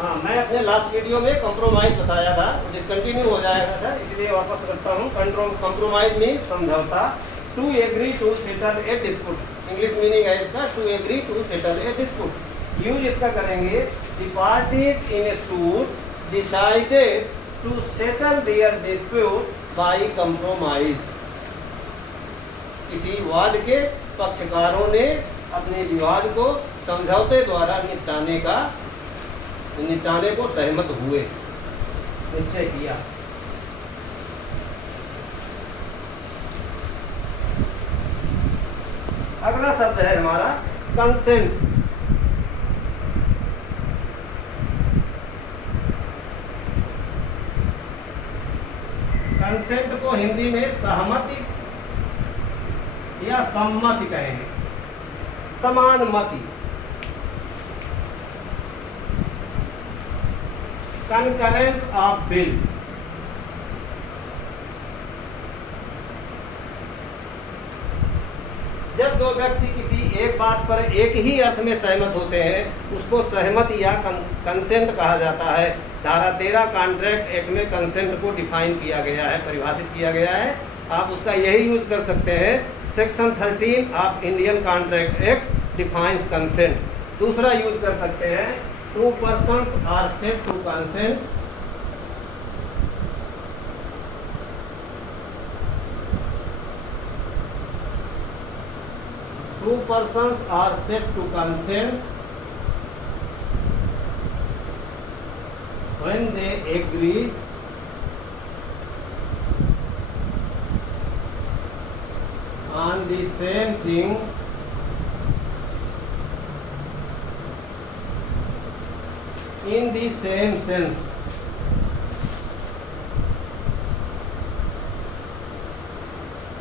हाँ, मैं अपने लास्ट वीडियो में कंप्रोमाइज बताया था, डिसकंटिन्यू हो जाएगा था, इसलिए वापस करता हूँ। कंप्रोमाइज में समझौता, to agree to settle a dispute. English meaning है इसका to agree to settle a dispute. Use इसका करेंगे, the parties in a suit decided to settle their dispute by compromise. किसी वाद के पक्षकारों ने अपने विवाद को समझौते द्वारा निपटाने को सहमत हुए, निश्चय किया। अगला शब्द है हमारा कंसेंट। कंसेंट को हिंदी में सहमति या सम्मति कहेंगे, समानमति। Concurrence of bill. जब दो व्यक्ति किसी एक बात पर एक ही अर्थ में सहमत होते हैं, उसको सहमति या कंसेंट कहा जाता है। धारा 13 कॉन्ट्रैक्ट एक्ट में कंसेंट को डिफाइन किया गया है, परिभाषित किया गया है। आप उसका यही यूज कर सकते हैं। Section 13 of Indian contract act defines consent. दूसरा यूज कर सकते हैं, two persons are said to consent. Two persons are said to consent when they agree on the same thing in the same sense.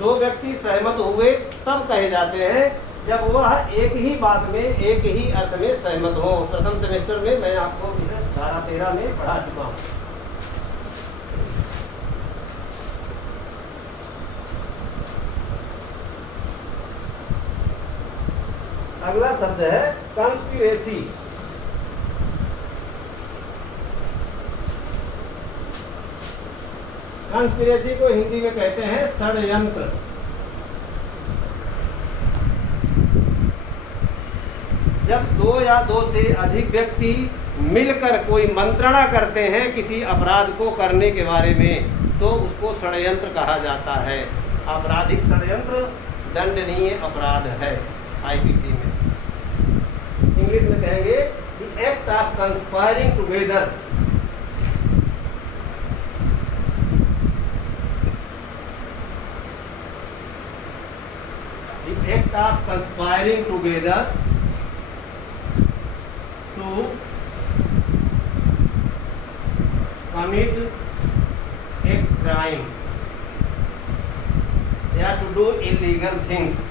दो व्यक्ति सहमत हुए तब कहे जाते हैं जब वह एक ही बात में एक ही अर्थ में सहमत हो। प्रथम सेमेस्टर में मैं आपको धारा 13 में पढ़ा चुका हूँ। अगला शब्द है कंस्पिरेसी। कंस्पिरेसी को हिंदी में कहते हैं षड्यंत्र। जब दो या दो से अधिक व्यक्ति मिलकर कोई मंत्रणा करते हैं किसी अपराध को करने के बारे में, तो उसको षड्यंत्र कहा जाता है। आपराधिक षड्यंत्र दंडनीय अपराध है आईपीसी में। इंग्लिश में कहेंगे the act of conspiring together. The act of conspiring together to commit a crime या to do illegal things।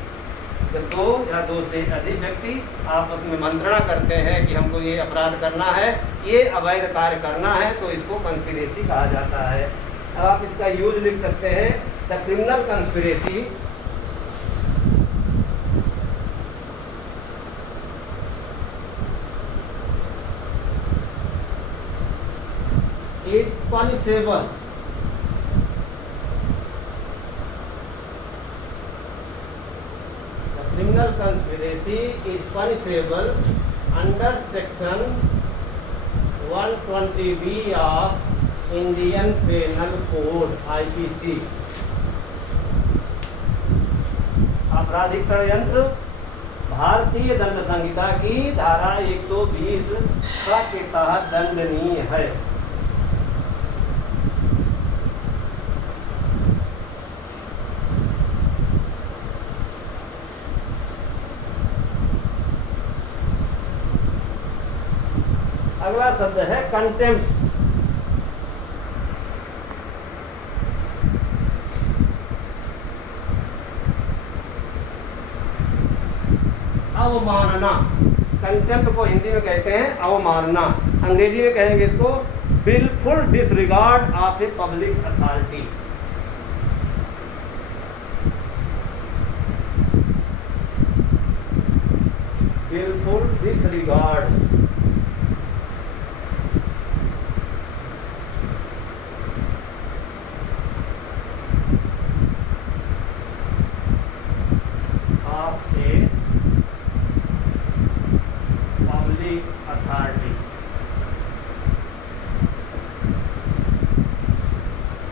जब दो या दो से अधिक व्यक्ति आपस में मंत्रणा करते हैं कि हमको ये अपराध करना है, ये अवैध कार्य करना है, तो इसको कंस्पिरेसी कहा जाता है। अब आप इसका यूज लिख सकते हैं, the criminal conspiracy is punishable the criminal conspiracy is punishable under section 120B of Indian Penal Code IPC। आपराधिक षड्यंत्र भारतीय दंड संहिता की धारा 120 के तहत दंडनीय है। अगला शब्द है कंटेम्प्ट। अवमानना। कंटेम्प्ट को हिंदी में कहते हैं अवमानना, अंग्रेजी में कहेंगे इसको wilful disregard of a public authority. Wilful disregard public authority.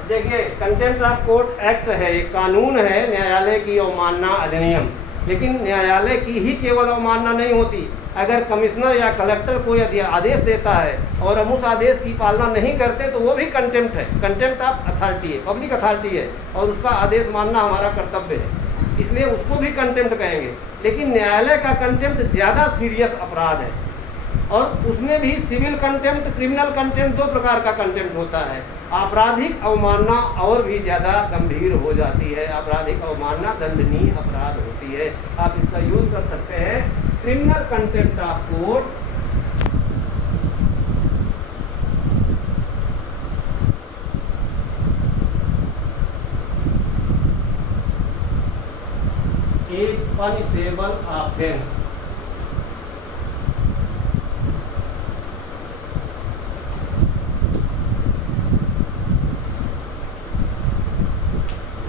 देखिए, कंटेम्प्ट ऑफ कोर्ट एक्ट है, एक कानून है, न्यायालय की अवमानना अधिनियम। लेकिन न्यायालय की ही केवल अवमानना नहीं होती, अगर कमिश्नर या कलेक्टर कोई आदेश देता है और हम उस आदेश की पालना नहीं करते तो वो भी कंटेम्प्ट है, कंटेम्प्ट ऑफ अथॉरिटी है, पब्लिक अथॉरिटी है, और उसका आदेश मानना हमारा कर्तव्य है, इसलिए उसको भी कंटेम्प्ट कहेंगे। लेकिन न्यायालय का कंटेम्प्ट ज़्यादा सीरियस अपराध है, और उसमें भी सिविल कंटेम्प्ट, क्रिमिनल कंटेम्प्ट, दो प्रकार का कंटेम्प्ट होता है। आपराधिक अवमानना और भी ज़्यादा गंभीर हो जाती है, आपराधिक अवमानना दंडनीय अपराध होती है। आप इसका यूज कर सकते हैं, criminal contempt of court, is punishable offence.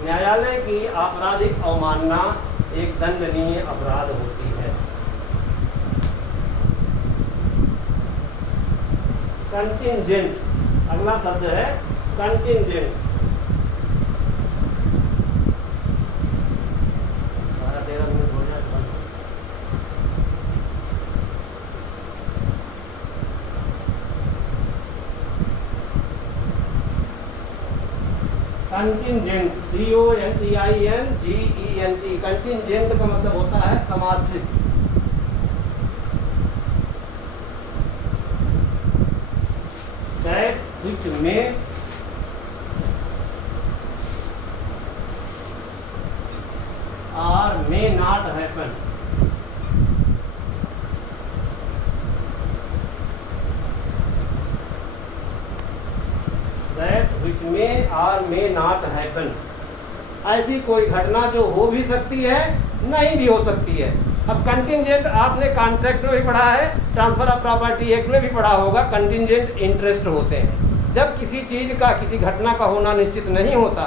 न्यायालय की आपराधिक अवमानना एक दंडनीय अपराध होती है। कंटिंजेंट, अगला शब्द है कंटिंजेंट। 12-13 मिनट हो जाए। कंटिंजेंट, CONTINGENT, कंटिंजेंट का मतलब होता है समाश्रित। That which may or may not happen. That which may or may not happen. ऐसी कोई घटना जो हो भी सकती है, नहीं भी हो सकती है। अब कंटिंजेंट आपने कॉन्ट्रैक्ट में भी पढ़ा है, ट्रांसफर ऑफ प्रॉपर्टी एक्ट में भी पढ़ा होगा, कंटिंजेंट इंटरेस्ट होते हैं। जब किसी चीज़ का, किसी घटना का होना निश्चित नहीं होता,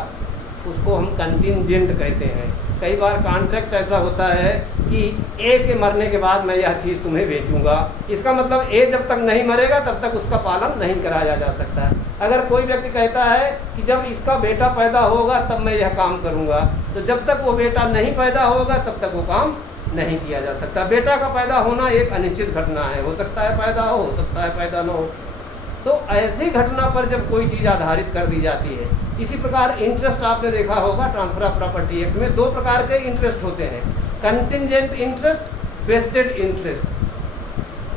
उसको हम कंटिंजेंट कहते हैं। कई बार कॉन्ट्रैक्ट ऐसा होता है कि ए के मरने के बाद मैं यह चीज़ तुम्हें बेचूंगा, इसका मतलब ए जब तक नहीं मरेगा तब तक उसका पालन नहीं कराया जा सकता है। अगर कोई व्यक्ति कहता है कि जब इसका बेटा पैदा होगा तब मैं यह काम करूंगा, तो जब तक वो बेटा नहीं पैदा होगा तब तक वो काम नहीं किया जा सकता। बेटा का पैदा होना एक अनिश्चित घटना है, हो सकता है पैदा हो सकता है पैदा न हो। तो ऐसी घटना पर जब कोई चीज़ आधारित कर दी जाती है, इसी प्रकार इंटरेस्ट आपने देखा होगा, ट्रांसफर ऑफ प्रॉपर्टी एक्ट में 2 प्रकार के इंटरेस्ट होते हैं, कंटिंजेंट इंटरेस्ट, वेस्टेड इंटरेस्ट,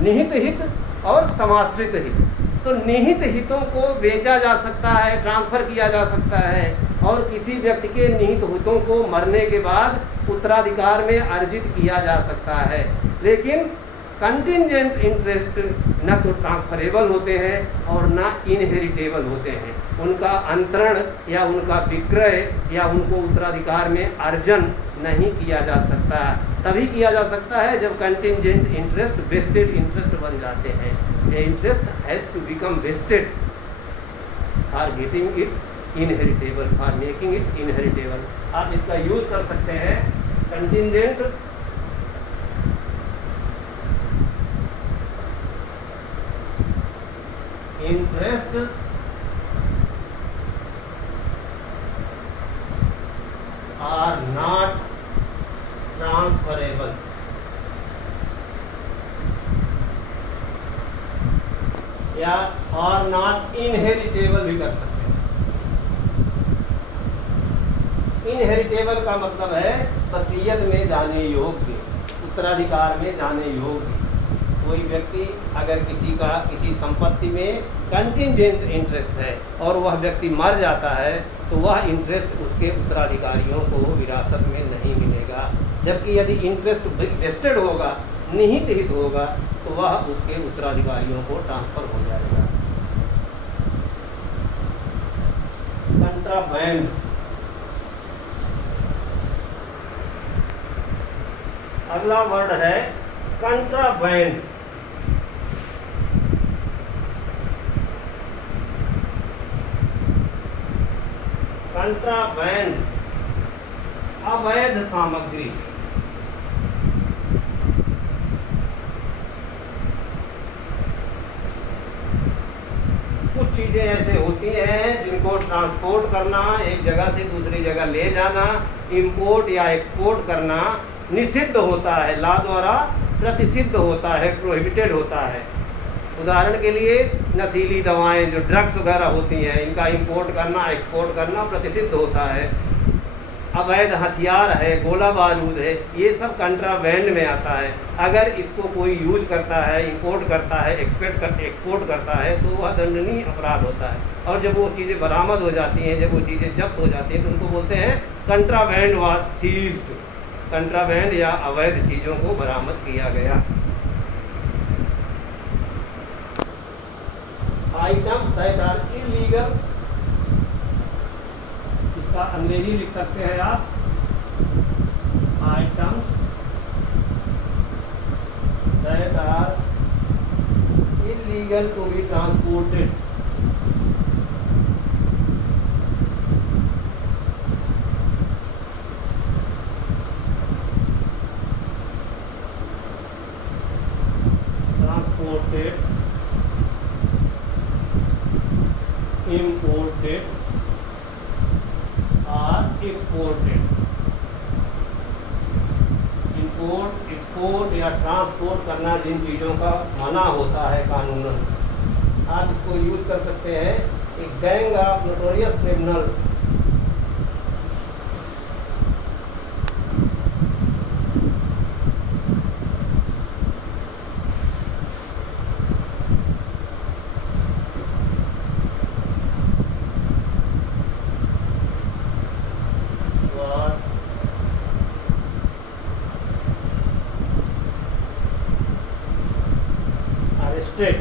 निहित हित और समाश्रित हित। तो निहित हितों को बेचा जा सकता है, ट्रांसफ़र किया जा सकता है, और किसी व्यक्ति के निहित हितों को मरने के बाद उत्तराधिकार में अर्जित किया जा सकता है। लेकिन कंटिंजेंट इंटरेस्ट न तो ट्रांसफरेबल होते हैं और न इनहेरिटेबल होते हैं। उनका अंतरण या उनका विक्रय या उनको उत्तराधिकार में अर्जन नहीं किया जा सकता। तभी किया जा सकता है जब कंटिंजेंट इंटरेस्ट वेस्टेड इंटरेस्ट बन जाते हैं। ये interest has to become vested for getting it inheritable, for making it inheritable. आप इसका यूज़ कर सकते हैं, contingent interest are not transferable, या और नॉट इनहेरिटेबल भी कर सकते हैं। इनहेरिटेबल का मतलब है वसीयत में जाने योग्य, उत्तराधिकार में जाने योग्य। कोई व्यक्ति अगर किसी संपत्ति में कंटिंजेंट इंटरेस्ट है और वह व्यक्ति मर जाता है तो वह इंटरेस्ट उसके उत्तराधिकारियों को विरासत में नहीं मिलेगा। जबकि यदि इंटरेस्ट वेस्टेड होगा, निहित हित होगा, तो वह उसके उत्तराधिकारियों को ट्रांसफर हो जाएगा। कंट्राबैंड, अगला वर्ड है कंट्राबैंड। कंट्राबैंड अवैध सामग्री। कुछ चीज़ें ऐसे होती हैं जिनको ट्रांसपोर्ट करना, एक जगह से दूसरी जगह ले जाना, इंपोर्ट या एक्सपोर्ट करना निषिद्ध होता है, लॉ द्वारा प्रतिषिद्ध होता है, प्रोहिबिटेड होता है। उदाहरण के लिए नशीली दवाएं, जो ड्रग्स वगैरह होती हैं, इनका इंपोर्ट करना, एक्सपोर्ट करना प्रतिषिद्ध होता है। अवैध हथियार है, गोला बारूद है, ये सब कंट्राबैंड में आता है। अगर इसको कोई यूज करता है, इंपोर्ट करता है, एक्सपोर्ट करता है, तो वह दंडनीय अपराध होता है। और जब वो चीज़ें बरामद हो जाती हैं, जब वो चीज़ें जब्त हो जाती हैं, तो उनको बोलते हैं कंट्राबैंड वाज सीज्ड। कंट्राबैंड या अवैध चीज़ों को बरामद किया गया। आइटम्स दैट आर इलीगल, इसका अंग्रेजी लिख सकते हैं आप, items that are illegal to be transported. Transported, imported or exported। Import, export या ट्रांसपोर्ट करना जिन चीज़ों का मना होता है कानूनन, आप इसको यूज कर सकते हैं। एक gang of notorious criminal arrested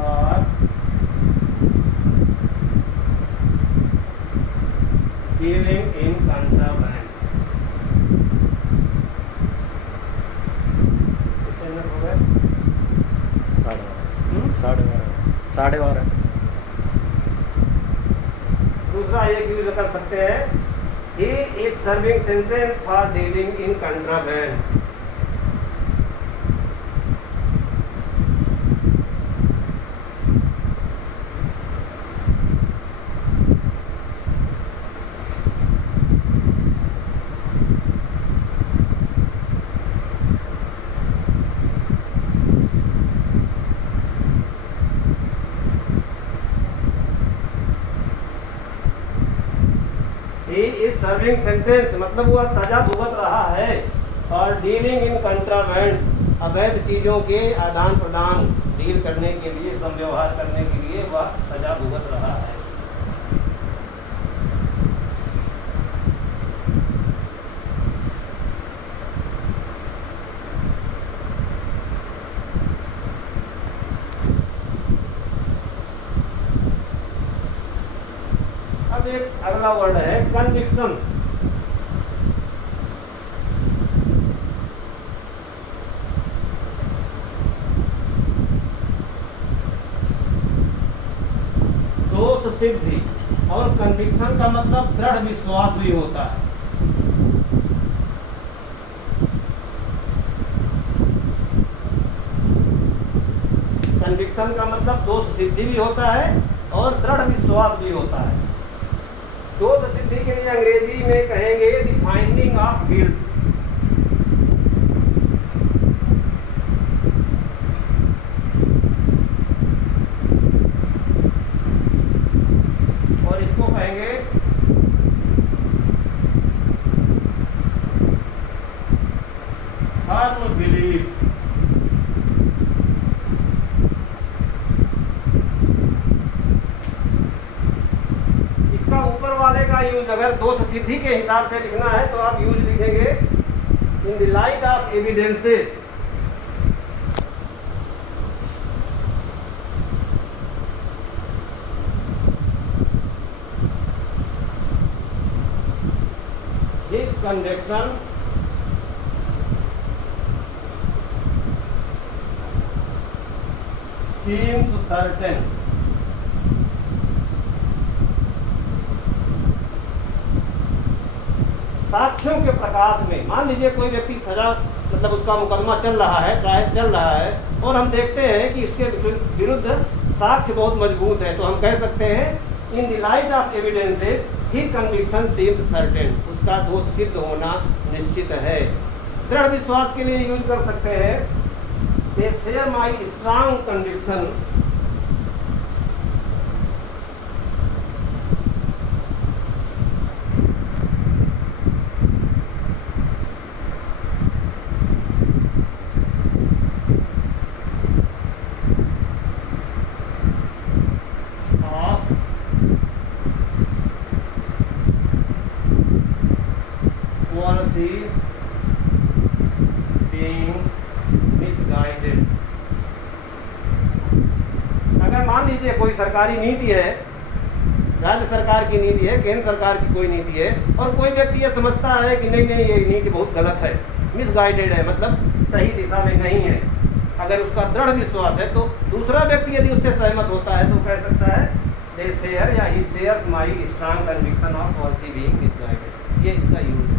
or dealing in contraband। कितने मिनट हो गए? 12:30। दूसरा एक यूज कर सकते हैं, he is serving sentence for dealing in contraband। He is serving sentence मतलब वह सजा भुगत रहा है, और डीलिंग इन कंट्राबैंड अवैध चीज़ों के आदान प्रदान, डील करने के लिए, समव्यवहार करने के लिए वह सजा भुगत रहा है। अब एक अगला वर्ड है कन्विक्शन। दोष सिद्धि, और कन्विक्शन का मतलब दृढ़ विश्वास भी होता है। कन्विक्शन का मतलब दोष सिद्धि भी होता है और दृढ़ विश्वास भी होता है। दोष सिद्धि के लिए अंग्रेजी में कहेंगे द फाइंडिंग ऑफ गिल्ट। और इसको कहेंगे फर्म बिलीफ। इसका ऊपर वाले का यूज अगर दोष सिद्धि के हिसाब से लिखना है तो आप यूज लिखेंगे in the light of evidences. His conviction seems certain। साक्ष्यों के प्रकाश में, मान लीजिए कोई व्यक्ति सजा मतलब उसका मुकदमा चल रहा है, ट्रायल चल रहा है, और हम देखते हैं कि इसके विरुद्ध साक्ष्य बहुत मजबूत है, तो हम कह सकते हैं in the light of evidences he conviction seems certain, उसका दोष सिद्ध होना निश्चित है। दृढ़ विश्वास के लिए यूज कर सकते हैं they share my strong conviction being misguided। अगर मान लीजिए कोई सरकारी नीति है, राज्य सरकार की नीति है, केंद्र सरकार की कोई नीति है, और कोई व्यक्ति ये समझता है कि नहीं नहीं ये नीति बहुत गलत है, मिसगाइडेड है, मतलब सही दिशा में नहीं है, अगर उसका दृढ़ विश्वास है, तो दूसरा व्यक्ति यदि उससे सहमत होता है तो कह सकता है दे शेयर या he shares my strong conviction of policy being misguided. ये इसका यूज है।